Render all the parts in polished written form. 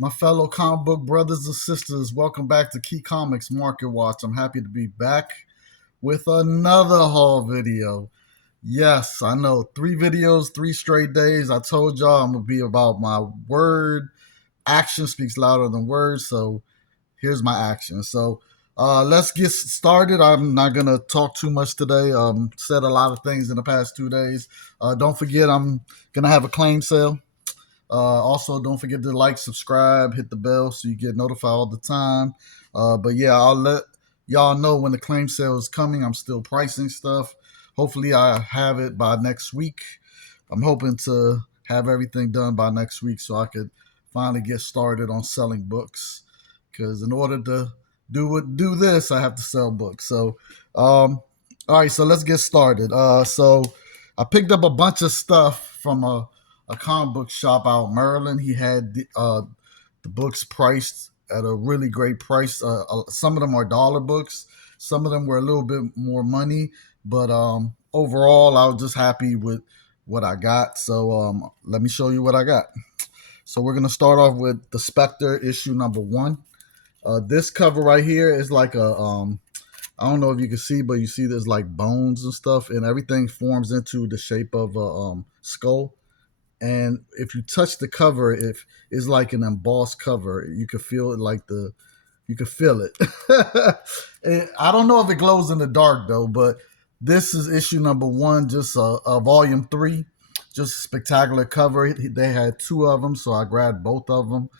My fellow comic book brothers and sisters, welcome back to Key Comics Market Watch. I'm happy to be back with another haul video. Yes, I know, 3 videos, 3 straight days. I told y'all I'm going to be about my word. Action speaks louder than words, so here's my action. Let's get started. I'm not going to talk too much today. Said a lot of things in the past 2 days. Don't forget, I'm going to have a claim sale. Also, don't forget to like, subscribe, hit the bell so you get notified all the time. But yeah, I'll let y'all know when the claim sale is coming. I'm still pricing stuff. Hopefully, I have it by next week. I'm hoping to have everything done by next week so I could finally get started on selling books. Because in order to do this, I have to sell books. All right, so let's get started. So I picked up a bunch of stuff from a comic book shop out in Maryland. He had the books priced at a really great price. Some of them are dollar books. Some of them were a little bit more money, but overall, I was just happy with what I got. So let me show you what I got. So we're gonna start off with the Spectre issue #1. This cover right here is like a I don't know if you can see, but you see there's like bones and stuff, and everything forms into the shape of a skull. And if you touch the cover, it's like an embossed cover. You can feel it, you can feel it. I don't know if it glows in the dark though, but this is issue #1, just a volume 3, just a spectacular cover. They had 2 of them, so I grabbed both of them.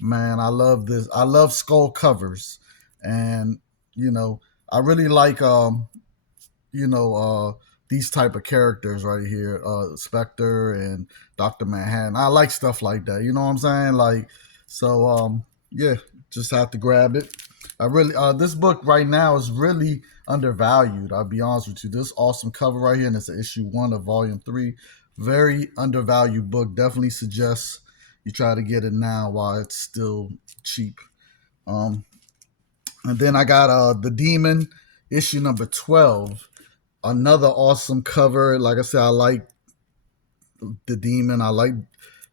Man, I love this. I love skull covers, and you know, I really like you know, these type of characters right here, Spectre and Dr. Manhattan. I like stuff like that. You know what I'm saying? Yeah, just have to grab it. I really, this book right now is really undervalued. I'll be honest with you. This awesome cover right here, and it's issue 1 of volume 3. Very undervalued book. Definitely suggests you try to get it now while it's still cheap. And then I got The Demon, issue #12. Another awesome cover. Like I said, I like The Demon. I like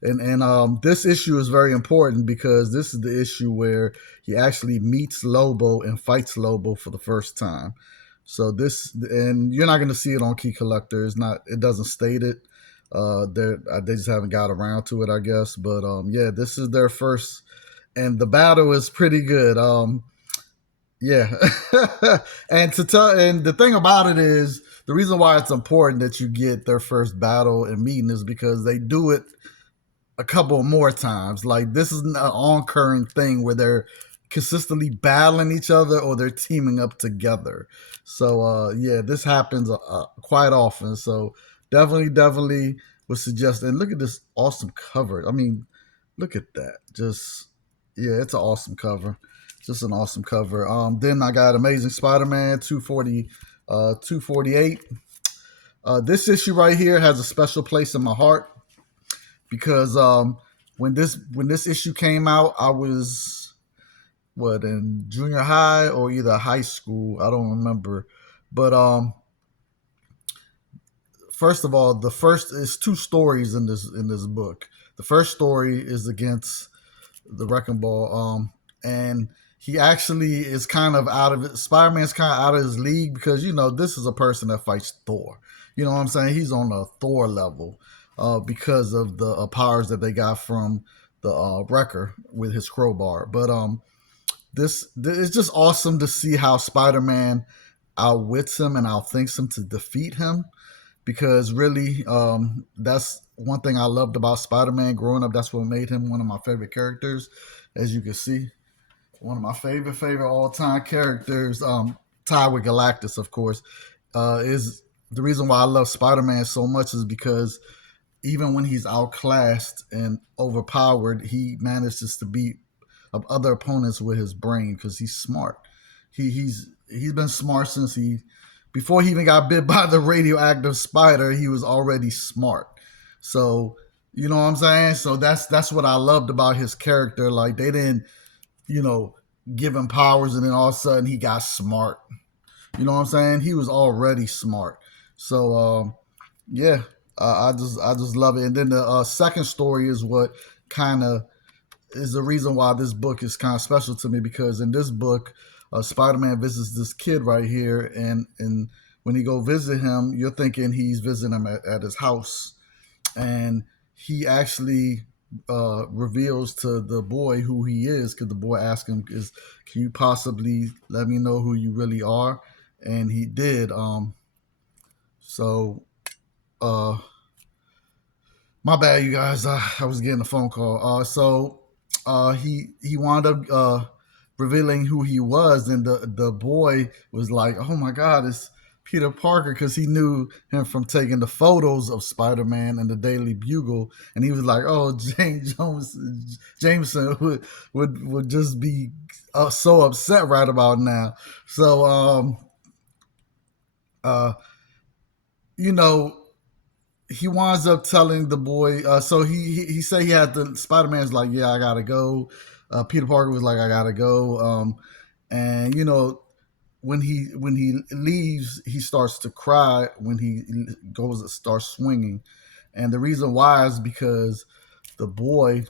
and this issue is very important because this is the issue where he actually meets Lobo and fights Lobo for the first time. So this, and you're not going to see it on Key Collector. It doesn't state it. They just haven't got around to it, I guess. But yeah, this is their first, and the battle is pretty good. Yeah. And the thing about it is, the reason why it's important that you get their first battle and meeting is because they do it a couple more times. Like, this is an on-current thing where they're consistently battling each other or they're teaming up together. So yeah, this happens quite often. So definitely would suggest. And look at this awesome cover. I mean, look at that. Just, yeah, it's an awesome cover. Just an awesome cover. Then I got Amazing Spider-Man 248. This issue right here has a special place in my heart because when this issue came out, I was in junior high or either high school. I don't remember, but first of all, the first is 2 stories in this book. The first story is against the Wrecking Ball, and he actually is kind of out of it. Spider-Man's kind of out of his league because, this is a person that fights Thor. You know what I'm saying? He's on a Thor level because of the powers that they got from the Wrecker with his crowbar. But this it's just awesome to see how Spider-Man outwits him and outthinks him to defeat him. Because really, that's one thing I loved about Spider-Man growing up. That's what made him one of my favorite characters, as you can see. One of my favorite all-time characters, tied with Galactus, of course, is the reason why I love Spider-Man so much is because even when he's outclassed and overpowered, he manages to beat other opponents with his brain because he's smart. He's been smart since before he even got bit by the radioactive spider. He was already smart. So, you know what I'm saying? So that's what I loved about his character. Like, they didn't, give him powers and then all of a sudden he got smart. You know what I'm saying? He was already smart. So yeah, I just love it. And then the second story is what kind of is the reason why this book is kind of special to me, because in this book, Spider-Man visits this kid right here, and when he go visit him, you're thinking he's visiting him at his house, and he actually reveals to the boy who he is, because the boy asked him, "Is can you possibly let me know who you really are?" And he did. So uh, my bad, you guys. I was getting a phone call. He wound up revealing who he was, and the boy was like, "Oh my God, it's Peter Parker," because he knew him from taking the photos of Spider-Man in the Daily Bugle, and he was like, "Oh, Jameson would just be so upset right about now." So uh, you know, he winds up telling the boy. So he said he had the Spider-Man's like, "Yeah, I gotta go." Peter Parker was like, "I gotta go," and when he leaves, he starts to cry when he goes and starts swinging, and the reason why is because the boy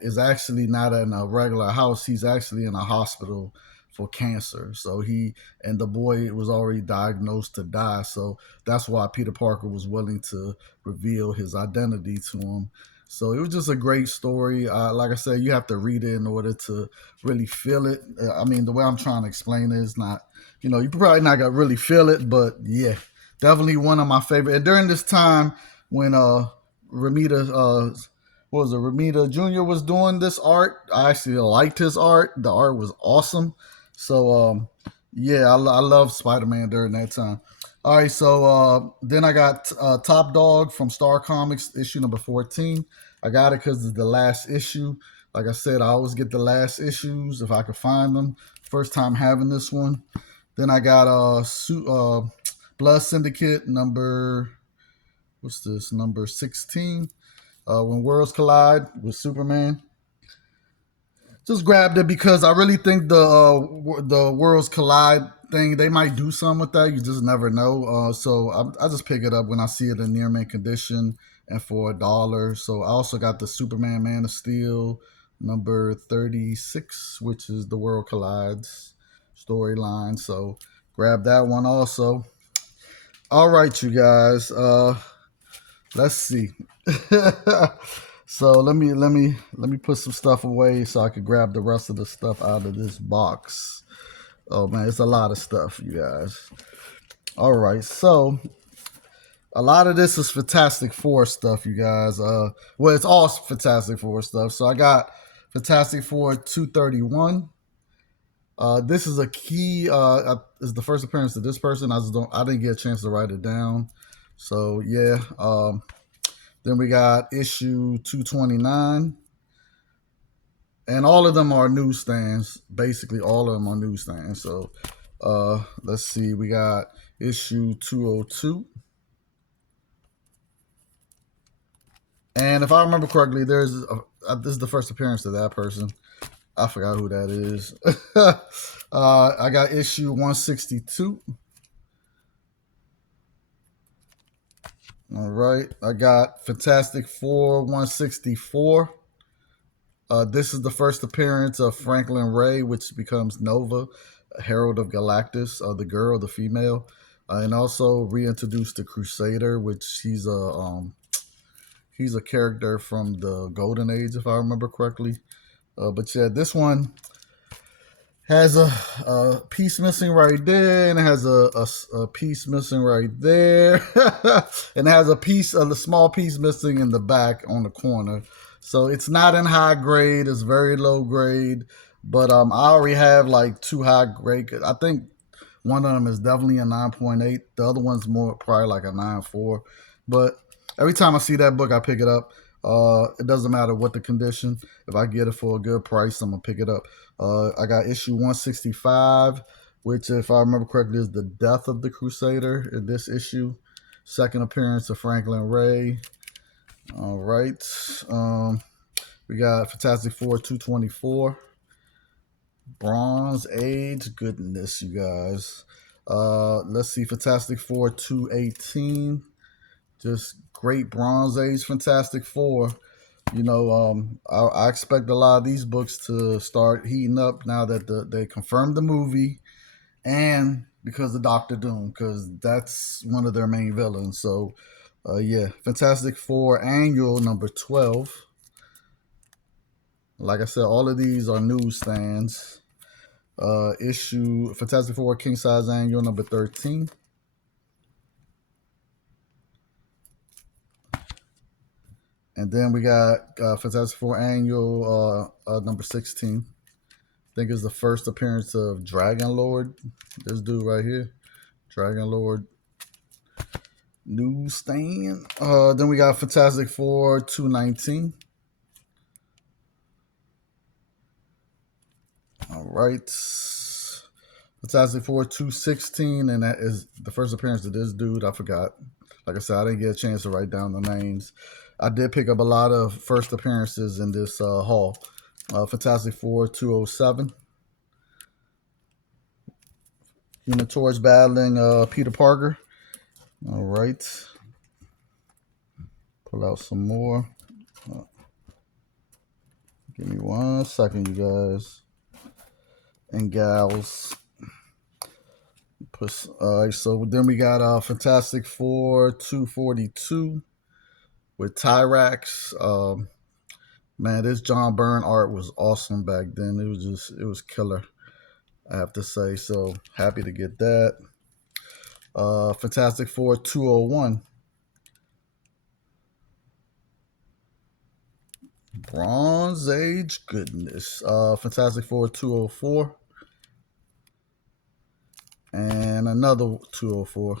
is actually not in a regular house. He's actually in a hospital for cancer. So the boy was already diagnosed to die. So that's why Peter Parker was willing to reveal his identity to him. So it was just a great story. Like I said, you have to read it in order to really feel it. I mean, the way I'm trying to explain it is not, you probably not gonna really feel it, but yeah, definitely one of my favorite. And during this time when Ramita what was it, Ramita Jr. was doing this art. I actually liked his art. The art was awesome. So yeah, I love Spider-Man during that time. All right, so then I got Top Dog from Star Comics, issue number 14. I got it because it's the last issue. Like I said, I always get the last issues if I could find them. First time having this one. Then I got Blood Syndicate number, what's this, number 16. When Worlds Collide with Superman. Just grabbed it because I really think the Worlds Collide thing, they might do something with that. You just never know. So I just pick it up when I see it in near mint condition and for $1. So I also got the Superman Man of Steel number 36, which is the World Collides storyline. So grab that one also. All right, you guys. Let's see. So let me put some stuff away so I could grab the rest of the stuff out of this box. Oh man, it's a lot of stuff, you guys. All right, so a lot of this is Fantastic Four stuff, you guys. Well, it's all Fantastic Four stuff. So I got Fantastic Four 231. This is a key. Is the first appearance of this person. I didn't get a chance to write it down. So yeah. Then we got issue 229. And all of them are newsstands. Basically, all of them are newsstands. So let's see. We got issue 202. And if I remember correctly, this is the first appearance of that person. I forgot who that is. I got issue 162. All right. I got Fantastic Four 164. This is the first appearance of Franklin Ray, which becomes Nova, Herald of Galactus, the girl, the female, and also reintroduced the Crusader, which he's a character from the Golden Age, if I remember correctly. But yeah, this one has a piece missing right there, and it has a piece missing right there, and it has a small piece missing in the back on the corner. So it's not in high grade; it's very low grade. But I already have like two high grade. I think one of them is definitely a 9.8. The other one's more probably like a 9.4. But every time I see that book, I pick it up. It doesn't matter what the condition. If I get it for a good price, I'm gonna pick it up. I got issue 165, which, if I remember correctly, is the death of the Crusader in this issue. Second appearance of Franklin Ray. All right. We got Fantastic Four 224. Bronze Age. Goodness, you guys. Let's see. Fantastic Four 218. Just great Bronze Age Fantastic Four. You know, I expect a lot of these books to start heating up now that they confirmed the movie, and because of Doctor Doom, because that's one of their main villains. So, yeah, Fantastic Four Annual number 12. Like I said, all of these are newsstands. Issue Fantastic Four King Size Annual number 13. And then we got Fantastic Four Annual number 16. I think is the first appearance of Dragon Lord. This dude right here. Dragon Lord newsstand. Then we got Fantastic Four 219. All right. Fantastic Four 216, and that is the first appearance of this dude. I forgot. Like I said, I didn't get a chance to write down the names. I did pick up a lot of first appearances in this haul. Fantastic Four 207. Human Torch battling Peter Parker. All right. Pull out some more. Give me 1 second, you guys and gals. All right, so then we got Fantastic Four 242 with Tyrax. Man, this John Byrne art was awesome back then. It was killer, I have to say. So happy to get that. Fantastic Four 201. Bronze Age goodness. Fantastic Four 204. And another 204.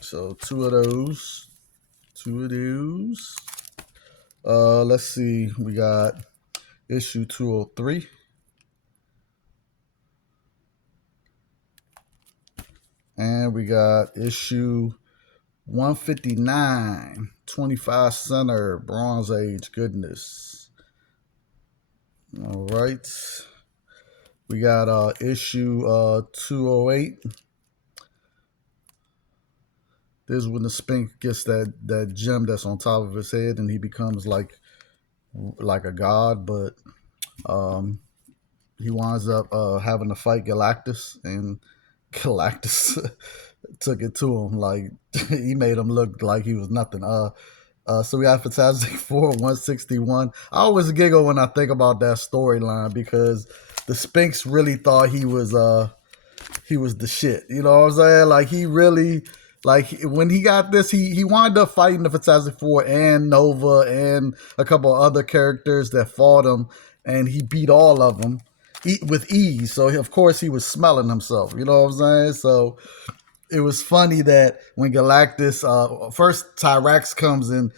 So two of those. Let's see. We got issue 203. And we got issue 159, 25 center, Bronze Age goodness. All right. We got issue 208. This is when the Sphinx gets that gem that's on top of his head, and he becomes like a god, but he winds up having to fight Galactus, and Galactus took it to him. Like, he made him look like he was nothing. So we got Fantastic Four 161. I always giggle when I think about that storyline because the Sphinx really thought he was the shit. You know what I'm saying? Like, he really, like, when he got this, he wound up fighting the Fantastic Four and Nova and a couple other characters that fought him, and he beat all of them with ease. So of course he was smelling himself. You know what I'm saying? So it was funny that when Galactus, first Tyrax comes and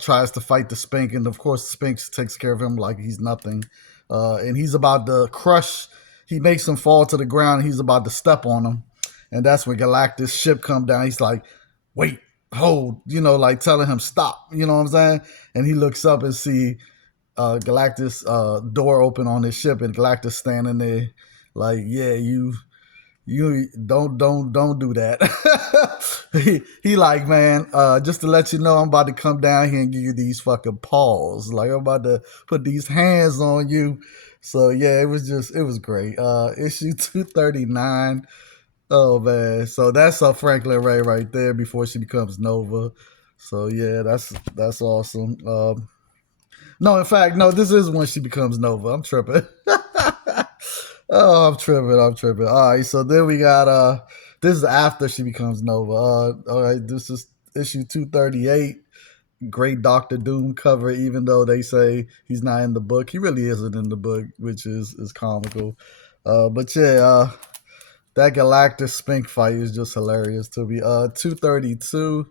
tries to fight the Sphinx, and of course the Sphinx takes care of him like he's nothing, and he's about to crush. He makes him fall to the ground. And he's about to step on him, and that's when Galactus' ship come down. He's like, "Wait, hold," you know, like telling him stop. You know what I'm saying? And he looks up and see Galactus' door open on his ship, and Galactus standing there, like, "Yeah, you don't do that." he like, "Man, just to let you know, I'm about to come down here and give you these fucking paws. Like, I'm about to put these hands on you." So yeah, it was great. Issue 239. Oh man, so that's Franklin Ray right there before she becomes Nova. So yeah, that's awesome. No, in fact, no, this is when she becomes Nova. I'm tripping. Oh, I'm tripping. All right, so then we got this is after she becomes Nova. All right, this is issue 238. Great Doctor Doom cover, even though they say he's not in the book. He really isn't in the book, which is comical. But yeah, that Galactus Sphinx fight is just hilarious to me. 232.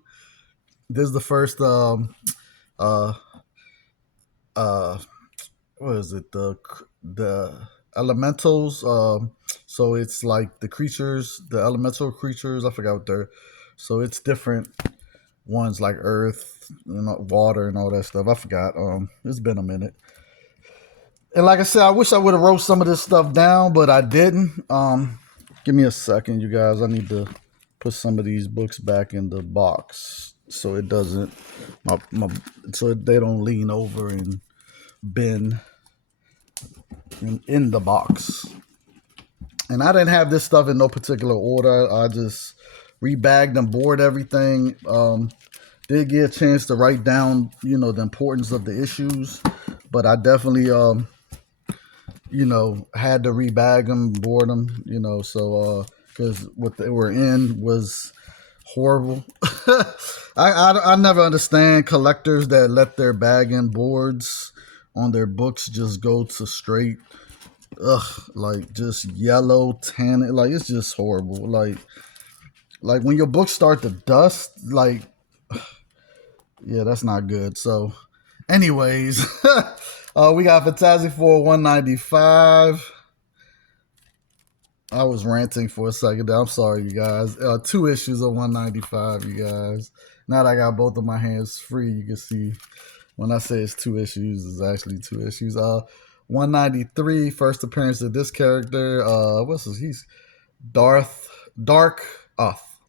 This is the first what is it, the elementals, so it's like the creatures, the elemental creatures, I forgot what they're, so it's different ones like earth, you know, water and all that stuff. I forgot. It's been a minute, and like I said, I wish I would have wrote some of this stuff down, but I didn't. Give me a second, you guys. I need to put some of these books back in the box. so it doesn't so they don't lean over and bend in the box. And I didn't have this stuff in no particular order. I just rebagged and board everything. Did get a chance to write down, the importance of the issues, but I definitely, had to rebag them, board them, so because what they were in was horrible. I never understand collectors that let their bag-in boards on their books just go to straight, like just yellow, tan, like it's just horrible. Like when your books start to dust, like, yeah, that's not good. So, anyways, we got Fantastic Four 195. I was ranting for a second there. I'm sorry, you guys. 2 issues of 195, you guys. Now that I got both of my hands free, you can see when I say it's 2 issues, it's actually 2 issues. 193, first appearance of this character. What's this? He's Dark Oth.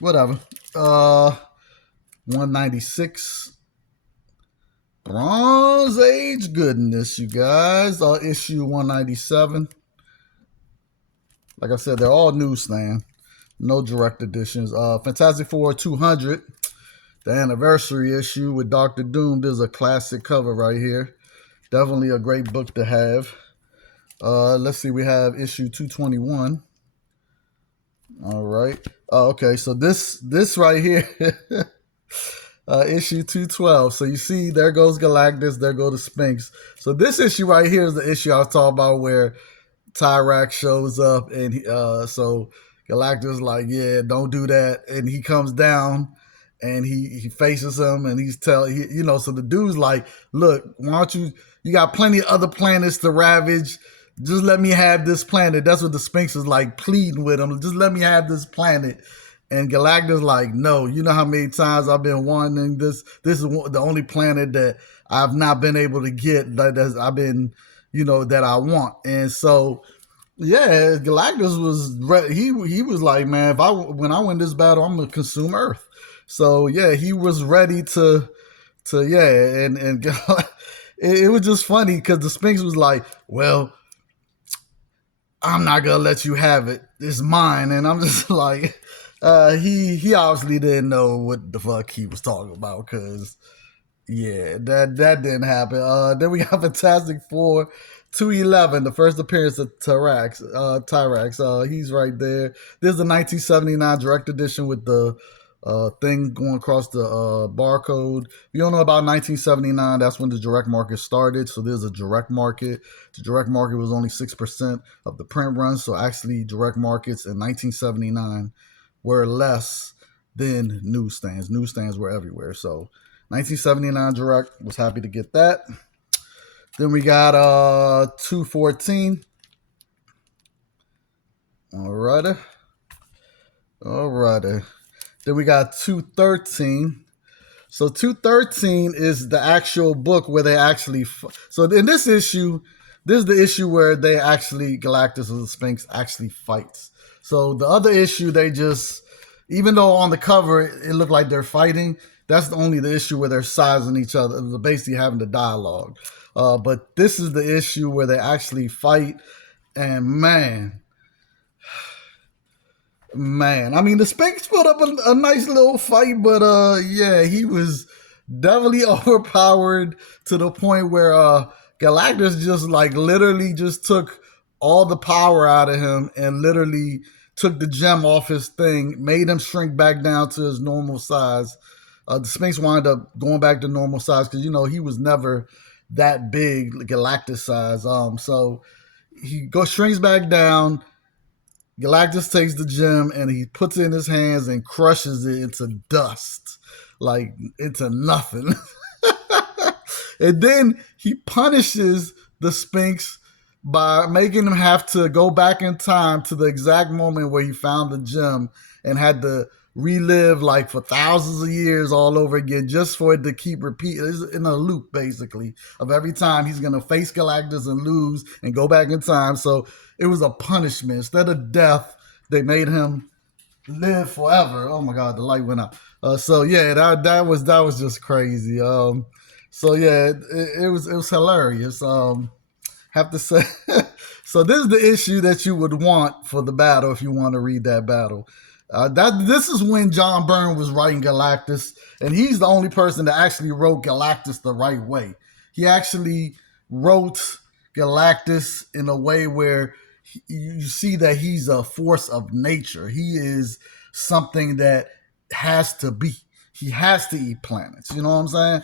Whatever. 196. Bronze Age goodness, you guys. Issue 197. Like I said, they're all newsstand. No direct editions. Fantastic Four 200. The anniversary issue with Doctor Doom. There's a classic cover right here. Definitely a great book to have. Let's see. We have issue 221. All right. Okay, so this right here, issue 212. So you see, there goes Galactus, there go the Sphinx. So this issue right here is the issue I was talking about where Tyrax shows up, and so Galactus like, yeah, don't do that, and he comes down, and he faces him, and so the dude's like, look, why don't you got plenty of other planets to ravage. Just let me have this planet. That's what the Sphinx is like, pleading with him. Just let me have this planet. And Galactus like, no, you know how many times I've been wanting this. This is the only planet that I've not been able to get that I've been, that I want. And so, yeah, Galactus was he was like, man, when I win this battle, I'm gonna consume Earth. So yeah, he was ready to yeah, and it was just funny because the Sphinx was like, well, I'm not gonna let you have it. It's mine. And I'm just like, he obviously didn't know what the fuck he was talking about, because yeah, that didn't happen. Then we got Fantastic Four 211, the first appearance of Tyrax. He's right there. There's the 1979 direct edition with the thing going across the barcode. If you don't know about 1979, that's when the direct market started. So there's a direct market. The direct market was only 6% of the print run. So actually, direct markets in 1979 were less than newsstands. Newsstands were everywhere. So 1979 direct, was happy to get that. Then we got 214. Alrighty. Then we got 213. So 213 is the actual book where they actually... So in this issue, this is the issue where they actually, Galactus and the Sphinx actually fights. So the other issue, they just... Even though on the cover it looked like they're fighting, that's only the issue where they're sizing each other, they're basically having the dialogue. But this is the issue where they actually fight, and man, I mean, the Sphinx put up a nice little fight, but yeah, he was definitely overpowered to the point where Galactus just like literally just took all the power out of him and literally took the gem off his thing, made him shrink back down to his normal size. The Sphinx wound up going back to normal size because he was never that big, Galactus size. So he shrinks back down. Galactus takes the gem and he puts it in his hands and crushes it into dust, like into nothing. And then he punishes the Sphinx by making him have to go back in time to the exact moment where he found the gem and had to relive like for thousands of years all over again, just for it to keep repeating. It's in a loop basically of every time he's going to face Galactus and lose and go back in time. So it was a punishment. Instead of death, they made him live forever. Oh my God, the light went out. So yeah, that was just crazy. So yeah, it was hilarious. Have to say. So this is the issue that you would want for the battle if you want to read that battle. That this is when John Byrne was writing Galactus, and he's the only person that actually wrote Galactus the right way. He actually wrote Galactus in a way where you see that he's a force of nature. He is something that has to be. He has to eat planets. You know what I'm saying?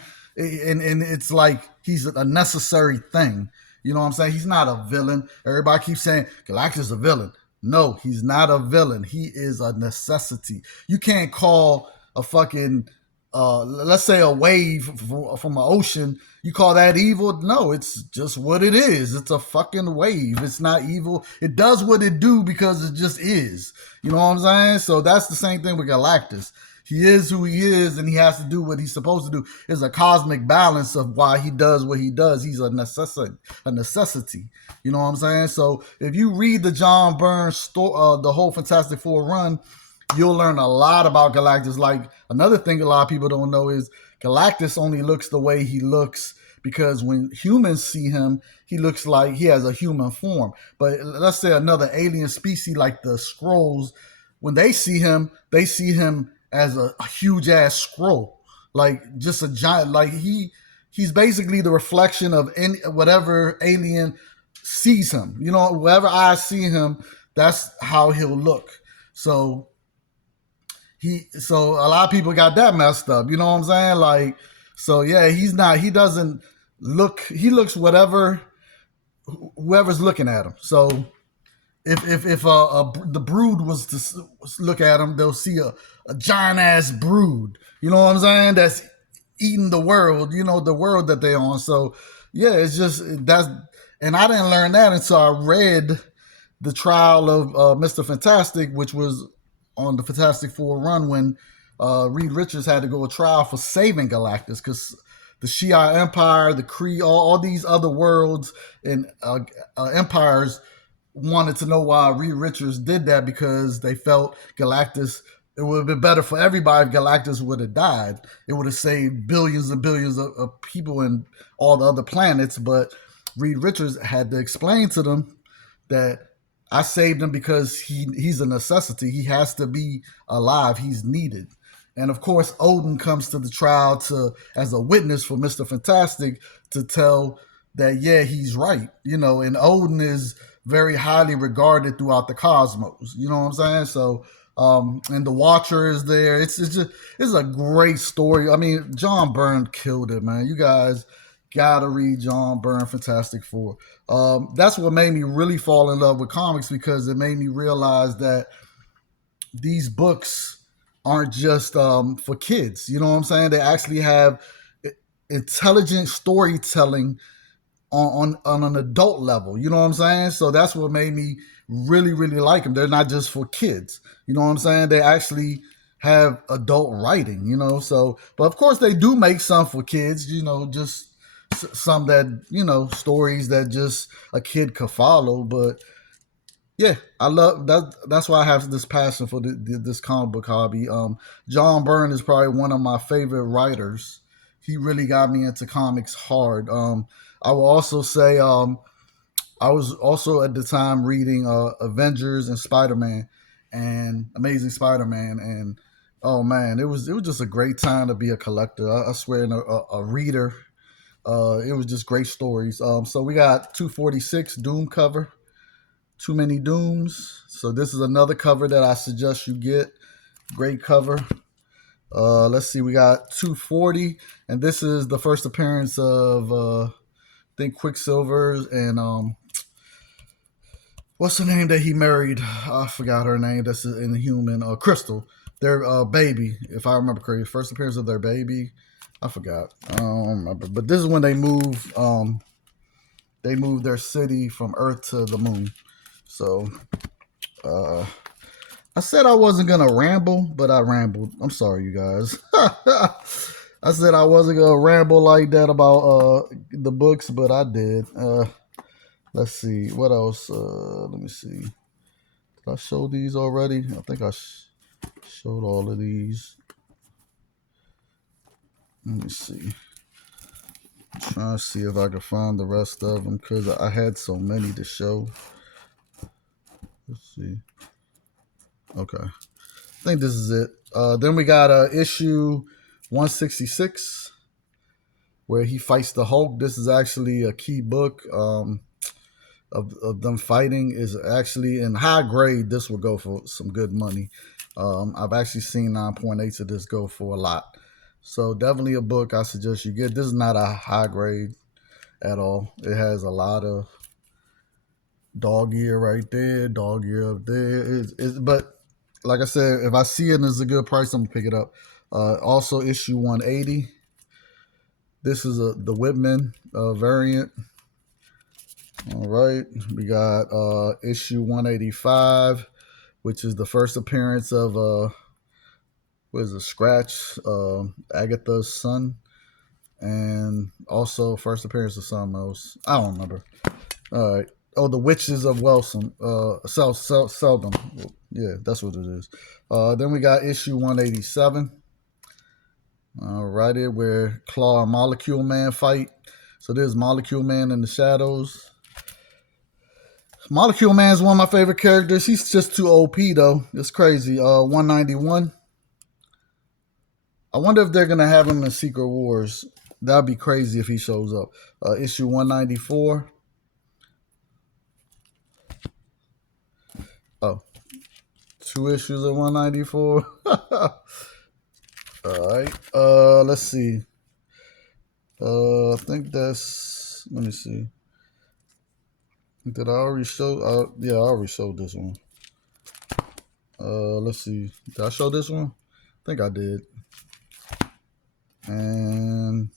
And it's like he's a necessary thing. You know what I'm saying? He's not a villain. Everybody keeps saying Galactus is a villain. No, he's not a villain. He is a necessity. You can't call a fucking let's say a wave from an ocean, you call that evil? No, it's just what it is. It's a fucking wave. It's not evil. It does what it do because it just is. You know what I'm saying? So that's the same thing with Galactus. He is who he is, and he has to do what he's supposed to do. There's a cosmic balance of why he does what he does. He's a necessity. A necessity. You know what I'm saying? So if you read the John Byrne story, the whole Fantastic Four run, you'll learn a lot about Galactus. Like another thing a lot of people don't know is Galactus only looks the way he looks because when humans see him, he looks like he has a human form. But let's say another alien species like the Skrulls, when they see him as a huge ass scroll, like just a giant. Like he's basically the reflection of any whatever alien sees him. You know, wherever eyes see him, that's how he'll look. So so a lot of people got that messed up. You know what I'm saying? Like, so yeah, he doesn't look. He looks whoever's looking at him. So if the brood was to look at him, they'll see a giant ass brood. You know what I'm saying? That's eating the world. You know, the world that they're on. So yeah, it's just that's. And I didn't learn that until I read the trial of Mr. Fantastic, which was on the Fantastic Four run when Reed Richards had to go to trial for saving Galactus because the Shi'ar Empire, the Kree, all these other worlds and empires wanted to know why Reed Richards did that because they felt Galactus, it would have been better for everybody if Galactus would have died. It would have saved billions and billions of people and all the other planets. But Reed Richards had to explain to them that I saved him because he's a necessity. He has to be alive. He's needed. And of course, Odin comes to the trial as a witness for Mr. Fantastic to tell that, yeah, he's right. You know, and Odin is very highly regarded throughout the cosmos. You know what I'm saying? So, and the Watcher is there. It's a great story. I mean, John Byrne killed it, man. You guys gotta read John Byrne Fantastic Four. That's what made me really fall in love with comics because it made me realize that these books aren't just for kids. You know what I'm saying? They actually have intelligent storytelling on an adult level. You know what I'm saying? So that's what made me really, really like them. They're not just for kids. You know what I'm saying? They actually have adult writing, you know. So, but of course they do make some for kids, you know, just some that, you know, stories that just a kid could follow. But yeah, I love that. That's why I have this passion for this comic book hobby. John Byrne is probably one of my favorite writers. He really got me into comics hard. I will also say I was also at the time reading Avengers and Spider-Man and Amazing Spider-Man, and oh man, it was just a great time to be a collector. I swear, and a reader. It was just great stories. So we got 246 Doom cover. Too Many Dooms. So this is another cover that I suggest you get. Great cover. Let's see, we got 240, and this is the first appearance of I think Quicksilver and what's the name that he married? I forgot her name. That's Inhuman. Crystal. Their baby, if I remember correctly. First appearance of their baby. I forgot. I don't remember. But this is when they moved their city from Earth to the moon. So I said I wasn't gonna ramble, but I rambled. I'm sorry, you guys. I said I wasn't gonna ramble like that about the books, but I did. Let's see what else. Let me see. Did I show these already? I think Showed all of these. Let me see. Trying to see if I can find the rest of them because I had so many to show. Let's see. Okay. I think this is it. Then we got issue 166 where he fights the Hulk. This is actually a key book of them fighting. Is actually in high grade. This will go for some good money. I've actually seen 9.8 of this go for a lot. So definitely a book I suggest you get. This is not a high grade at all. It has a lot of dog ear right there, dog ear up there. But like I said, if I see it and it's a good price, I'm gonna pick it up. Also, issue 180. This is the Whitman variant. All right, we got issue 185, which is the first appearance of what is it, Scratch, Agatha's son, and also first appearance of something else. I don't remember. All right. Oh, the Witches of Welsum. Seldom. Yeah, that's what it is. Then we got issue 187. Right here where Claw and Molecule Man fight. So there's Molecule Man in the shadows. Molecule Man is one of my favorite characters. He's just too OP though. It's crazy. 191. I wonder if they're gonna have him in Secret Wars. That'd be crazy if he shows up. Issue 194. Oh, 2 issues of 194. All right. Let's see. I think that's. Let me see. Did I already show? Yeah, I already showed this one. Let's see. Did I show this one? I think I did. And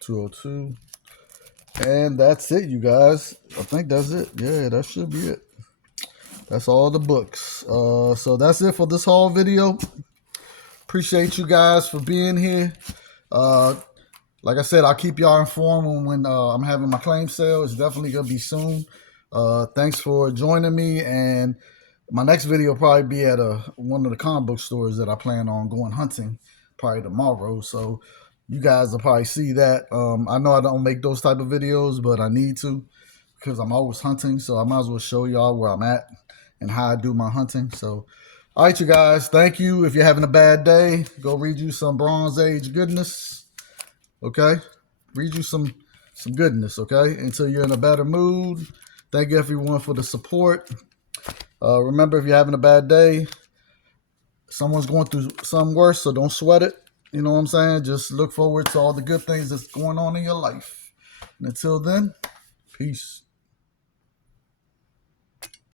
202. And that's it, you guys. I think that's it. Yeah, that should be it. That's all the books. So that's it for this haul video. Appreciate you guys for being here. Like I said, I'll keep y'all informed when I'm having my claim sale. It's definitely going to be soon. Thanks for joining me. And my next video will probably be at one of the comic book stores that I plan on going hunting probably tomorrow. So you guys will probably see that. I know I don't make those type of videos, but I need to because I'm always hunting. So I might as well show y'all where I'm at and how I do my hunting. So, all right, you guys. Thank you. If you're having a bad day, go read you some Bronze Age goodness. Okay? Read you some goodness, okay? Until you're in a better mood. Thank you, everyone, for the support. Remember, if you're having a bad day, someone's going through something worse, so don't sweat it. You know what I'm saying? Just look forward to all the good things that's going on in your life. And until then, peace.